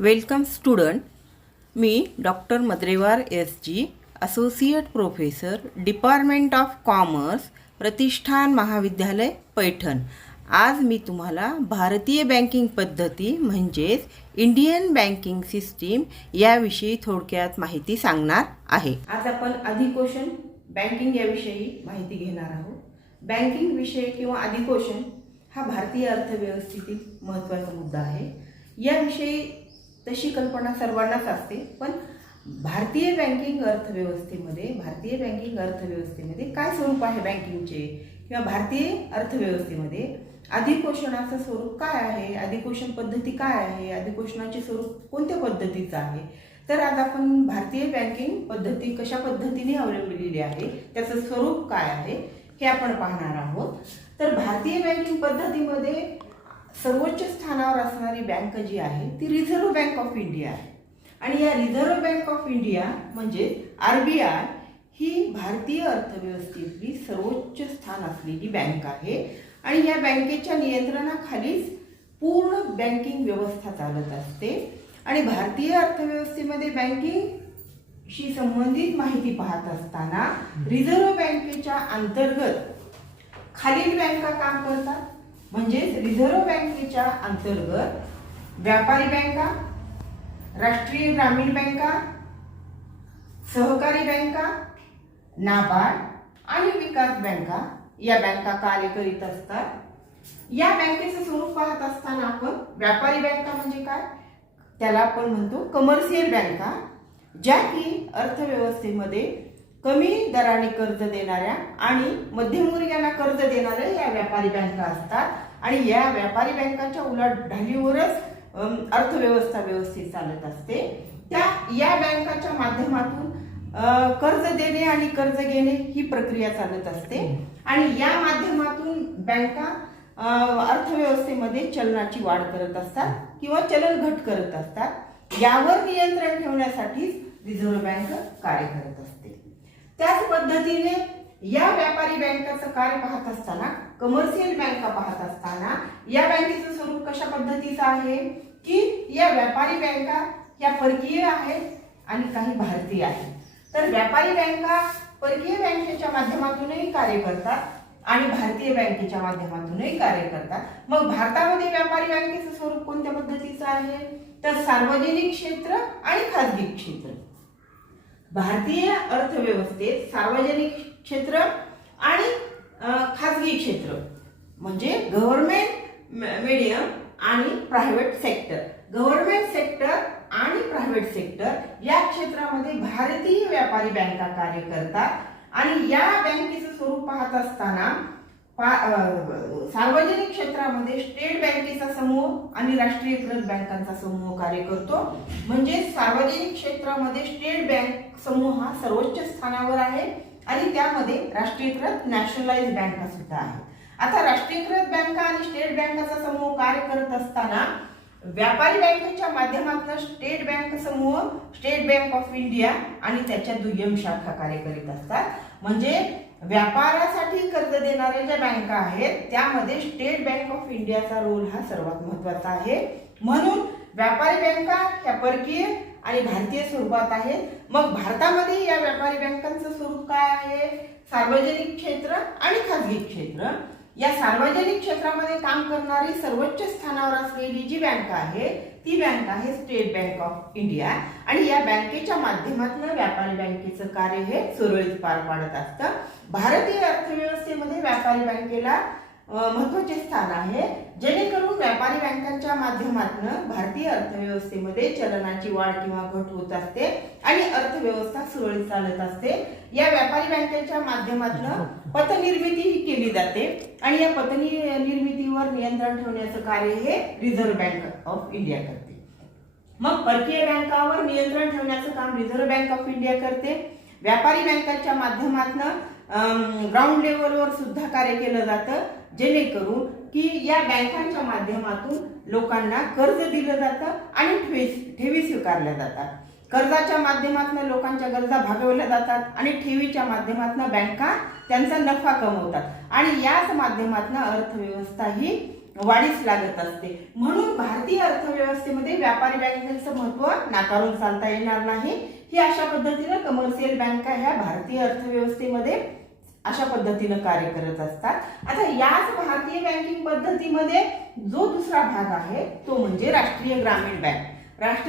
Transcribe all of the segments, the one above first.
Welcome student. मी doctor Madrewar S G, associate professor, department of commerce, Pratishthan महाविद्यालय पैठण. आज मी तुम्हाला भारतीय बँकिंग पद्धती म्हणजेच इंडियन बँकिंग सिस्टीम याविषयी थोडक्यात माहिती सांगणार आहे. आज आपण अधिकोषण बँकिंग याविषयी माहिती घेणार आहोत. बँकिंग विषय किंवा अधिकोषण हा भारतीय अर्थव्यवस्थेतील महत्त्वाचा मुद्दा आहे. याविषयी तशी कल्पना सर्वांनाच असते, पण भारतीय बँकिंग अर्थव्यवस्थेमध्ये काय स्वरूप आहे बँकिंगचे किंवा भारतीय अर्थव्यवस्थेमध्ये अधिकोषणाचं स्वरूप काय आहे, अधिकोषण पद्धती काय आहे, अधिकोषणाचे स्वरूप कोणत्या पद्धतीचं आहे. तर आज आपण भारतीय बँकिंग पद्धती कशा पद्धतीने अवलंबलेली आहे, त्याचं स्वरूप काय आहे हे आपण पाहणार आहोत. तर भारतीय बँकिंग पद्धतीमध्ये सर्वोच्च स्थानावर असणारी बँक जी आहे ती रिझर्व्ह बँक ऑफ इंडिया आहे. आणि या रिझर्व्ह बँक ऑफ इंडिया म्हणजे RBI ही भारतीय अर्थव्यवस्थेतली सर्वोच्च स्थान असलेली बँक आहे. आणि या बँकेच्या नियंत्रणाखालीच पूर्ण बँकिंग व्यवस्था चालत असते. आणि भारतीय अर्थव्यवस्थेमध्ये बँकिंगशी संबंधित माहिती पाहत असताना रिझर्व्ह बँकेच्या अंतर्गत खालील बँका काम करतात. म्हणजेच रिझर्व्ह बँकेच्या अंतर्गत व्यापारी बँका, राष्ट्रीय ग्रामीण बँका, सहकारी बँका, नाबार्ड आणि विकास बँका या बँका कार्य करीत असतात. या बँकेचं स्वरूप पाहत असताना आपण व्यापारी बँका म्हणजे काय, त्याला आपण म्हणतो कमर्शियल बँका, ज्या की अर्थव्यवस्थेमध्ये कमी दराने कर्ज देणाऱ्या आणि मध्यमवर्गीयांना कर्ज देणाऱ्या या व्यापारी बँका असतात. आणि या व्यापारी बँकांच्या उलाढालीवरच अर्थव्यवस्था व्यवस्थित चालत असते. या बँकाच्या माध्यमातून कर्ज देणे आणि कर्ज घेणे ही प्रक्रिया चालत असते. आणि या माध्यमातून बँका अर्थव्यवस्थेमध्ये चलनाची वाढ करत असतात किंवा चलन घट करत असतात. यावर नियंत्रण ठेवण्यासाठी रिझर्व्ह बँक कार्य करत असते. त्याच पद्धतीने या व्यापारी बँकाचं कार्य पाहत असताना, कमर्शियल बँका पाहत असताना या बँकेचं स्वरूप कशा पद्धतीचं आहे की या व्यापारी बँका या परकीय आहेत आणि काही भारतीय आहेत. तर व्यापारी बँका परकीय बँकेच्या माध्यमातूनही कार्य करतात आणि भारतीय बँकेच्या माध्यमातूनही कार्य करतात. मग भारतामध्ये व्यापारी बँकेचं स्वरूप कोणत्या पद्धतीचं आहे, तर सार्वजनिक क्षेत्र आणि खाजगी क्षेत्र. भारतीय अर्थव्यवस्थेत सार्वजनिक क्षेत्र आणि खाजगी क्षेत्र म्हणजे गव्हर्नमेंट मीडियम आणि प्रायव्हेट सेक्टर. गव्हर्नमेंट सेक्टर आणि प्रायव्हेट सेक्टर या क्षेत्रामध्ये भारतीय व्यापारी बँका कार्य करतात. आणि या बँकेचं स्वरूप पाहत असताना सार्वजनिक क्षेत्रामध्ये स्टेट बँकेचा समूह आणि राष्ट्रीयकृत बँकांचा समूह कार्य करतो. म्हणजे सार्वजनिक क्षेत्रामध्ये स्टेट बँक समूह हा सर्वोच्च स्थानावर आहे आणि त्यामध्ये राष्ट्रीयकृत नॅशनलाइज बँका सुद्धा आहेत. आता राष्ट्रीयकृत बँका आणि स्टेट बँकाचा समूह कार्य करत असताना व्यापारी बँकेच्या माध्यमातून स्टेट बँक समूह, स्टेट बँक ऑफ इंडिया आणि त्याच्या दुय्यम शाखा कार्य करीत असतात. म्हणजे व्यापारासाठी कर्ज देणाऱ्या ज्या बँका आहेत त्यामध्ये स्टेट बँक ऑफ इंडियाचा रोल हा सर्वात महत्त्वाचा आहे. म्हणून व्यापारी बँका ह्या परकीय आणि भारतीय स्वरूपात आहेत. मग भारतामध्ये या व्यापारी बँकांचं स्वरूप काय आहे, सार्वजनिक क्षेत्र आणि खाजगी क्षेत्र. या सार्वजनिक क्षेत्रामध्ये काम करणारी सर्वोच्च स्थानावर असलेली जी बँक आहे ती बँक आहे स्टेट बँक ऑफ इंडिया. आणि या बँकेच्या माध्यमातून व्यापारी बँकेचं कार्य हे सुरळीत पार पाडत असतं. भारतीय अर्थव्यवस्थेमध्ये व्यापारी बँकेला महत्त्वाचे स्थान आहे, जेणेकरून व्यापारी बँकांच्या माध्यमातून भारतीय अर्थव्यवस्थेमध्ये चलनाची वाढ किंवा घट होत असते आणि अर्थव्यवस्था सुरळीत चालत असते. या व्यापारी बँकेच्या माध्यमातून पतनिर्मिती ही केली जाते आणि या पतनिर्मितीवर नियंत्रण ठेवण्याचं कार्य हे रिझर्व्ह बँक ऑफ इंडिया करते. मग परकीय बँकावर नियंत्रण ठेवण्याचं काम रिझर्व्ह बँक ऑफ इंडिया करते. व्यापारी बँकांच्या माध्यमातून ग्राउंड लेवलवर सुद्धा कार्य केलं जातं, जेणेकरून की या बँकांच्या माध्यमातून लोकांना कर्ज दिलं जातं आणि ठेवी स्वीकारल्या जातात. कर्जाच्या माध्यमातून लोकांच्या गरजा भागवल्या जातात आणि ठेवीच्या माध्यमातून बँका त्यांचा नफा कमवतात आणि याच माध्यमातून अर्थव्यवस्था ही वाढीस लागत असते. म्हणून भारतीय अर्थव्यवस्थेमध्ये व्यापारी बँकांचं महत्त्व नाकारून चालता येणार नाही. ही अशा पद्धतीनं कमर्शियल बँका ह्या भारतीय अर्थव्यवस्थेमध्ये अशा पद्धतीनं कार्य करत असतात. आता याच भारतीय बँकिंग पद्धतीमध्ये जो दुसरा भाग आहे तो म्हणजे राष्ट्रीय ग्रामीण बँक,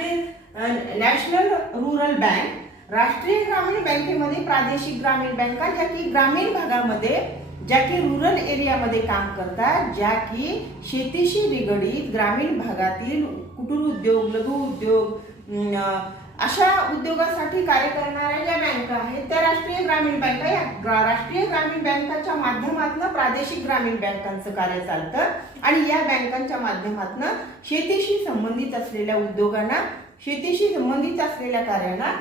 नॅशनल रूरल बँक. राष्ट्रीय ग्रामीण बँकेमध्ये प्रादेशिक ग्रामीण बँका ज्या की ग्रामीण भागामध्ये, ज्या की रुरल एरियामध्ये काम करतात, ज्या की शेतीशी निगडीत ग्रामीण भागातील कुटीर उद्योग, लघु उद्योग अशा उद्योगासाठी कार्य करणाऱ्या ज्या बँका आहेत त्या राष्ट्रीय ग्रामीण बँका. या राष्ट्रीय ग्रामीण बँकाच्या माध्यमातून प्रादेशिक ग्रामीण बँकांचं कार्य चालतं आणि या बँकांच्या माध्यमातून शेतीशी संबंधित असलेल्या उद्योगांना, शेतीशी संबंधित असलेल्या कार्यांना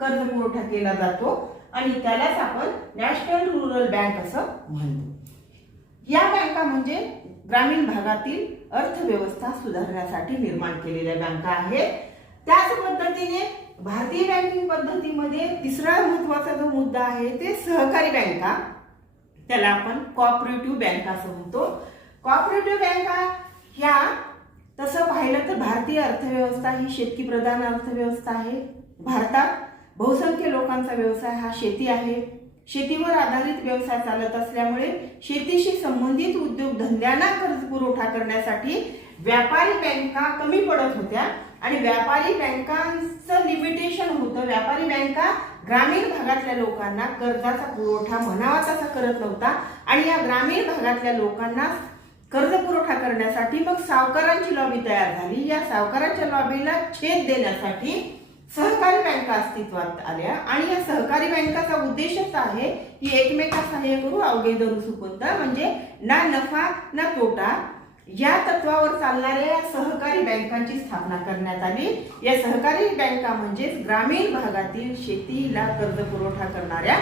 कर्ज पुरवठा केला जातो आणि त्यालाच आपण नॅशनल रूरल बँक असं म्हणतो. या बँका म्हणजे ग्रामीण भागातील अर्थव्यवस्था सुधारण्यासाठी निर्माण केलेल्या बँका आहेत. त्याच पद्धतीने भारतीय बँकिंग पद्धतीमध्ये तिसरा महत्वाचा जो मुद्दा आहे ते सहकारी बँका, त्याला आपण कोऑपरेटिव्ह बँका असं म्हणतो. कोऑपरेटिव्ह बँका ह्या तसं पाहिलं तर भारतीय अर्थव्यवस्था ही शेतकी प्रधान अर्थव्यवस्था आहे. भारतात बहुसंख्य लोकांचा व्यवसाय हा शेती आहे. शेतीवर आधारित व्यवसाय चालत असल्यामुळे शेतीशी संबंधित उद्योगधंद्यांना कर्ज पुरवठा करण्यासाठी व्यापारी बँका कमी पडत होत्या आणि व्यापारी बँकांचं लिमिटेशन होतं. व्यापारी बँका ग्रामीण भागातल्या लोकांना कर्जाचा पुरवठा म्हणावा तसा करत नव्हता आणि या ग्रामीण भागातल्या लोकांना कर्ज पुरवठा करण्यासाठी मग सावकारांची लॉबी तयार झाली. या सावकारांच्या लॉबीला छेद देण्यासाठी सहकारी बँका अस्तित्वात आल्या आणि या सहकारी बँकाचा उद्देशच आहे की एकमेका सहाय्य करू अवघे धरू सुपंथा, म्हणजे ना नफा ना तोटा या तत्वावर चालणाऱ्या या सहकारी बँकांची स्थापना करण्यात आली. या सहकारी बँका म्हणजे ग्रामीण भागातील शेतीला कर्ज पुरवठा करणाऱ्या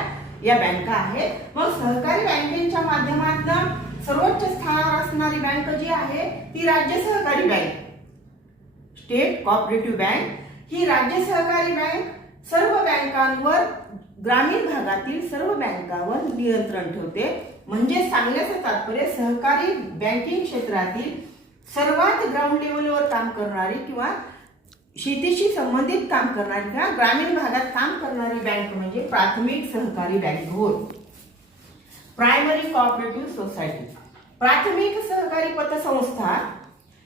या बँका आहेत. मग सहकारी बँकेच्या माध्यमातून सर्वोच्च स्थानावर असणारी बँक जी आहे ती राज्य सहकारी बँक, स्टेट कोऑपरेटिव्ह बँक. ही राज्य सहकारी बँक सर्व बँकांवर, ग्रामीण भागातील सर्व बँकांवर नियंत्रण ठेवते. म्हणजे सांगण्याचं तात्पर्य सहकारी बँकिंग क्षेत्रातील सर्वात ग्राउंड लेवलवर काम करणारी किंवा शेतीशी संबंधित काम करणारी किंवा ग्रामीण भागात काम करणारी बँक म्हणजे प्राथमिक सहकारी बँक होय. प्रायमरी कोऑपरेटिव्ह सोसायटी, प्राथमिक सहकारी पतसंस्था.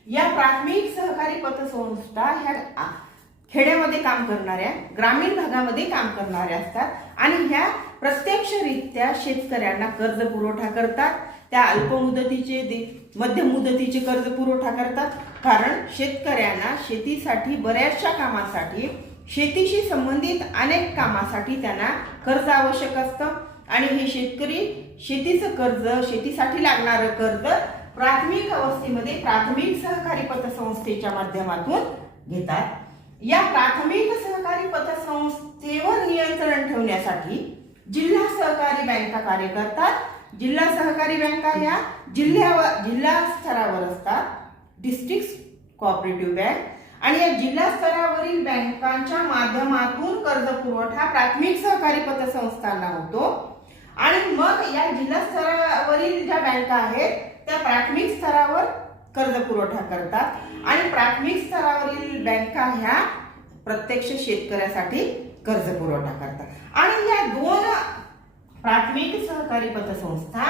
या प्राथमिक सहकारी पतसंस्था ह्या खेड्यामध्ये काम करणाऱ्या, ग्रामीण भागामध्ये काम करणाऱ्या असतात आणि ह्या प्रत्यक्षरित्या शेतकऱ्यांना कर्ज पुरवठा करतात. त्या अल्पमुदतीचे, मध्यम मुदतीचे कर्ज पुरवठा करतात. कारण शेतकऱ्यांना शेतीसाठी बऱ्याचशा कामासाठी, शेतीशी संबंधित अनेक कामासाठी त्यांना कर्ज आवश्यक असतं आणि हे शेतकरी शेतीचं कर्ज, शेतीसाठी लागणारं कर्ज प्राथमिक अवस्थेमध्ये प्राथमिक सहकारी पतसंस्थेच्या माध्यमातून घेतात. या प्राथमिक सहकारी पतसंस्थेवर नियंत्रण ठेवण्यासाठी जिल्हा सहकारी बँका कार्य करतात. जिल्हा सहकारी बँका या जिल्हा स्तरावर असतात, डिस्ट्रिक्ट कोऑपरेटिव्ह बँक. आणि या जिल्हा स्तरावरील बँकांच्या माध्यमातून कर्ज पुरवठा प्राथमिक सहकारी पतसंस्थांना होतो आणि मग या जिल्हा स्तरावरील ज्या बँका आहेत त्या प्राथमिक स्तरावर कर्ज पुरवठा करतात आणि प्राथमिक स्तरावरील बँका ह्या प्रत्यक्ष शेतकऱ्यासाठी कर्ज पुरवठा करतात. आणि या दोन प्राथमिक सहकारी पतसंस्था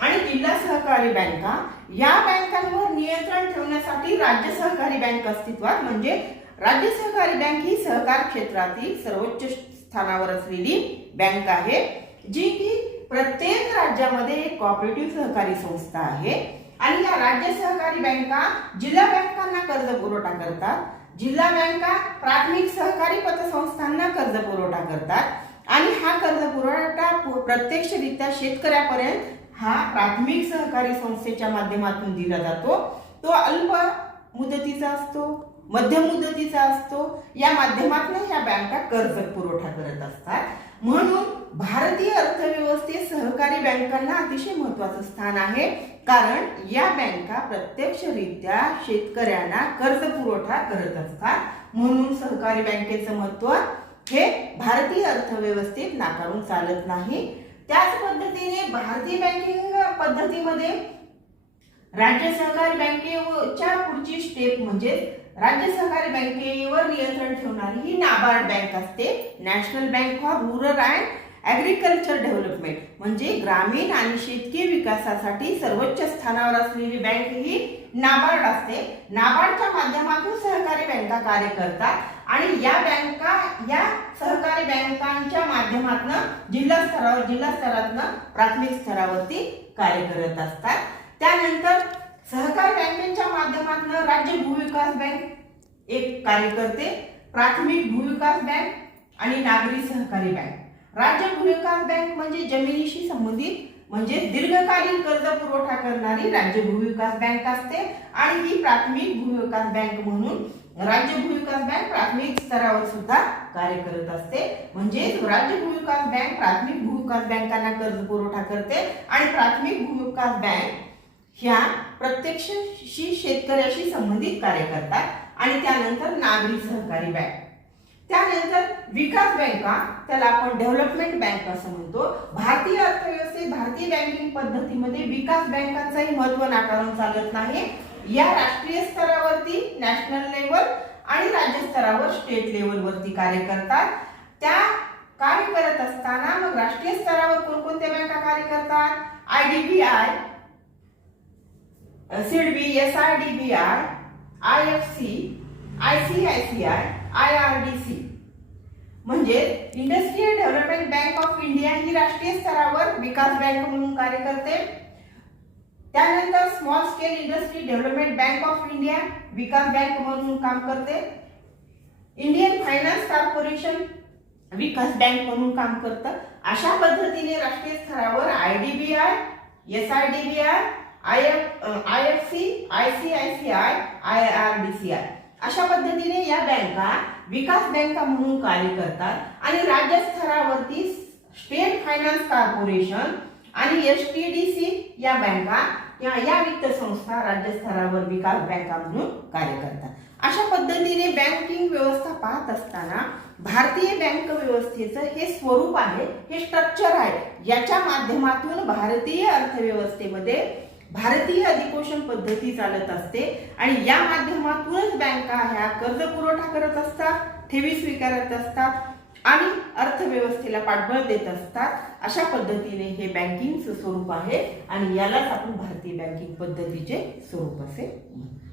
आणि जिल्हा सहकारी बँका या बँकांवर नियंत्रण ठेवण्यासाठी राज्य सहकारी बँक अस्तित्वात, म्हणजे राज्य सहकारी बँक ही सहकार क्षेत्रातील सर्वोच्च स्थानावर असलेली बँक आहे जी की प्रत्येक राज्यामध्ये एक कोऑपरेटिव्ह सहकारी संस्था आहे. आणि या राज्य सहकारी बँका जिल्हा बँकांना कर्ज पुरवठा करतात. जिल्हा बँका प्राथमिक सहकारी पतसंस्थांना कर्ज पुरवठा करतात आणि हा कर्ज पुरवठा प्रत्यक्षरित्या शेतकऱ्यापर्यंत हा प्राथमिक सहकारी संस्थेच्या माध्यमातून दिला जातो. तो अल्प मुदतीचा असतो, मध्यम मुदतीचा असतो. या माध्यमातून ह्या बँका कर्ज पुरवठा करत असतात. म्हणून भारतीय अर्थव्यवस्थेत सहकारी बँकांना अतिशय महत्त्वाचं स्थान आहे, कारण या बँका प्रत्यक्षरित्या शेतकऱ्यांना कर्ज पुरवठा करत असतात. म्हणून सहकारी बँकेचं महत्त्व हे भारतीय अर्थव्यवस्थेत नाकारून चालत नाही. त्याच पद्धतीने भारतीय बँकिंग पद्धतीमध्ये राज्य सहकारी बँकेच्या पुढची स्टेप म्हणजे राज्य सहकारी बँकेवर नियंत्रण ठेवणारी ही नाबार्ड बँक असते, national bank for rural and agriculture development, म्हणजे ग्रामीण आणि शेतकी विकासासाठी सर्वोच्च स्थानावर असलेली बँक ही नाबार्ड असते. नाबार्डच्या माध्यमातून सहकारी बँका कार्य करतात आणि या बँका या सहकारी बँकांच्या माध्यमातून जिल्हा स्तरातनं प्राथमिक स्तरावरती कार्य करत असतात. त्यानंतर सहकारी बँकेच्या माध्यमातून राज्य भूविकास बँक एक कार्य करते, प्राथमिक भूविकास बँक आणि नागरी सहकारी बँक. राज्य भूविकास बँक म्हणजे जमिनीशी संबंधित म्हणजे दीर्घकालीन कर्ज पुरवठा करणारी राज्य भूविकास बँक असते आणि ही प्राथमिक भूविकास बँक म्हणून राज्य भूविकास बँक प्राथमिक स्तरावर सुद्धा कार्य करत असते. म्हणजे राज्य भूविकास बँक प्राथमिक भूविकास बँकांना कर्ज पुरवठा करते आणि प्राथमिक भूविकास बँक ह्या प्रत्यक्षशी शेतकऱ्याशी संबंधित कार्य करतात. आणि त्यानंतर नागरी सहकारी बँक, त्यानंतर विकास बँका, त्याला आपण डेव्हलपमेंट बँक असं म्हणतो. भारतीय अर्थव्यवस्थेत भारतीय बँकिंग पद्धतीमध्ये विकास बँकांचंही महत्त्व नाकारून चालत नाही. या राष्ट्रीय स्तरावरती नॅशनल लेवल आणि राज्य स्तरावर स्टेट लेवलवरती कार्य करतात. त्या कार्य करत असताना मग राष्ट्रीय स्तरावर कोणकोणत्या बँका कार्य करतात? IDBI, SIDBI, SRDBI, IFC, ICICI, IRDC. म्हणजे industrial development bank of India ही राष्ट्रीय स्तरावर विकास बँक म्हणून कार्य करते. त्यानंतर small scale industry development bank of India विकास बँक म्हणून काम करते. इंडियन फायनान्स कॉर्पोरेशन विकास बँक म्हणून काम करतं. अशा पद्धतीने राष्ट्रीय स्तरावर IDBI, SRDBI, IFC, ICICI, IRDCI अशा पद्धतीने या बँका विकास बँका म्हणून कार्य करतात. आणि राज्य स्तरावरती स्टेट फायनान्स कॉर्पोरेशन आणि STDC या बँका या वित्त संस्था राज्य स्तरावर विकास बँका म्हणून कार्य करतात. अशा पद्धतीने बँकिंग व्यवस्था पाहत असताना भारतीय बँक व्यवस्थेचं हे स्वरूप आहे, हे स्ट्रक्चर आहे. याच्या माध्यमातून भारतीय अर्थव्यवस्थेमध्ये भारतीय अधिकोषण पद्धती चालत असते आणि या माध्यमातूनच बँका ह्या कर्ज पुरवठा करत असतात, ठेवी स्वीकारत असतात आणि अर्थव्यवस्थेला पाठबळ देत असतात. अशा पद्धतीने हे बँकिंगचं स्वरूप आहे आणि यालाच आपण भारतीय बँकिंग पद्धतीचे स्वरूप असे म्हणतो.